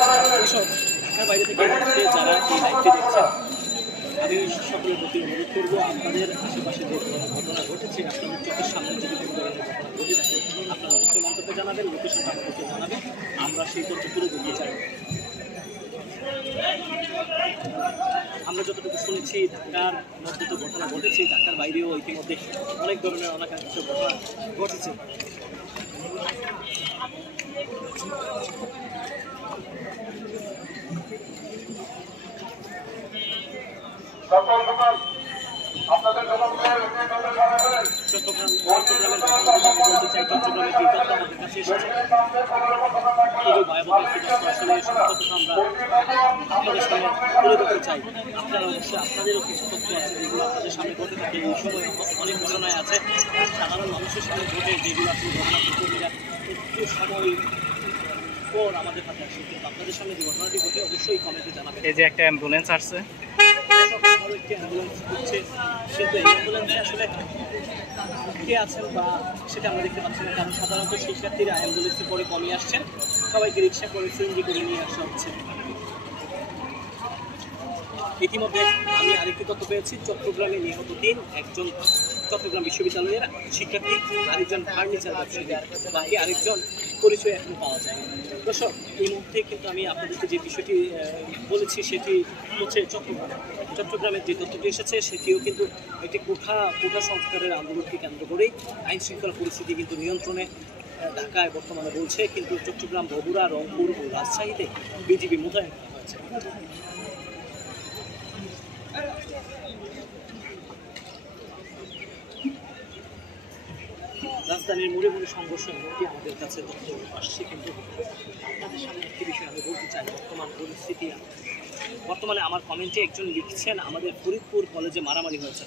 ঢাকার বাইরে থেকে যারা এই লাইভটি দেখছেন, আমি সকলের প্রতি অনুরোধ করবো, আপনাদের আশেপাশে যে ঘটনা ঘটেছে, আপনাদের চোখের সামনে যদি কোনো ধরনের ঘটনা ঘটে থাকে, আপনারা অবশ্যই মন্তব্যে জানাবেন, লোকেশনটা আমাদেরকে জানাবেন, আমরা সেই তথ্য তুলে ধরতে চাই। আমরা যতটুকু শুনেছি, ঢাকার মধ্যে তো ঘটনা ঘটেছে, ঢাকার বাইরেও ইতিমধ্যে অনেক ধরনের অনাকাঙ্ক্ষিত ঘটনা ঘটেছে। আপনারা অবশ্যই আপনাদেরও কিছু তথ্য আছে যেগুলো আপনাদের সামনে ঘটে থাকে। এই সময় অনেক ঘটনায় আছে সাধারণ মানুষের সামনে ঘটে, যেগুলো আপনি ঘটনা কর্মীরা একটু সময় পর আমাদের কাছে আসে, কিন্তু আপনাদের সামনে যে ঘটনাটি ঘটে অবশ্যই কমেন্টে জানাবেন। এই যে একটা অ্যাম্বুলেন্স আসছে, একটি অ্যাম্বুলেন্স হচ্ছে, কিন্তু এই অ্যাম্বুলেন্সে আসলে কে আছেন বা সেটা আমরা দেখতে পাচ্ছি না, কারণ সাধারণত শিক্ষার্থীরা অ্যাম্বুলেন্সে করে কমে আসছেন, সবাইকে রিক্সা করে সিএনজি করে নিয়ে আসা হচ্ছে। ইতিমধ্যে আমি আরেকটি তথ্য পেয়েছি, চট্টগ্রামে নিহত 3, একজন চট্টগ্রাম বিশ্ববিদ্যালয়ের শিক্ষার্থী, আরেকজন ফার্নিচার ব্যবসায়ী, বাকি আরেকজন পরিচয় এখন পাওয়া যায়। দর্শক, এই মুহূর্তে কিন্তু আমি আপনাদেরকে যে বিষয়টি বলেছি সেটি হচ্ছে চট্টগ্রামের যে তথ্যটি এসেছে সেটিও কিন্তু একটি কোঠা সংস্কারের আন্দোলনকে কেন্দ্র করেই আইন শৃঙ্খলা পরিস্থিতি কিন্তু নিয়ন্ত্রণে ঢাকায় বর্তমানে বলছে, কিন্তু চট্টগ্রাম, বগুড়া, রংপুর ও রাজশাহীতে বিজিবি মোতায়েন করা হয়েছে। রাজধানীর মোড়ে মোড়ে সংঘর্ষ এমনটি আমাদের কাছে তথ্য আসছে, কিন্তু আপনাদের সামনে একটি বিষয় আমি বলতে চাই। বর্তমান পরিস্থিতি, বর্তমানে আমার কমেন্টে একজন লিখছেন আমাদের ফরিদপুর কলেজে মারামারি হয়েছে।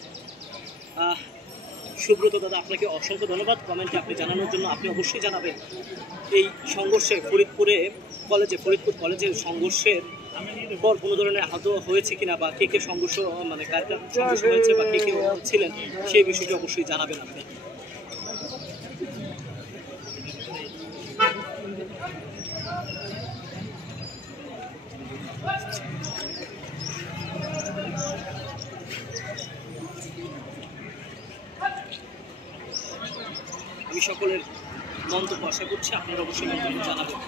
সুব্রত দাদা, আপনাকে অসংখ্য ধন্যবাদ কমেন্টে আপনি জানানোর জন্য। আপনি অবশ্যই জানাবেন এই সংঘর্ষে ফরিদপুর কলেজের সংঘর্ষের পর কোনো ধরনের আহত হয়েছে কিনা, বা কে সংঘর্ষ মানে কার সংঘর্ষ হয়েছে বা কে ছিলেন, সেই বিষয়টি অবশ্যই জানাবেন আপনি। আমি সকলের মন্তব্য আশা করছি, আপনারা অবশ্যই মন্তব্য জানাবেন।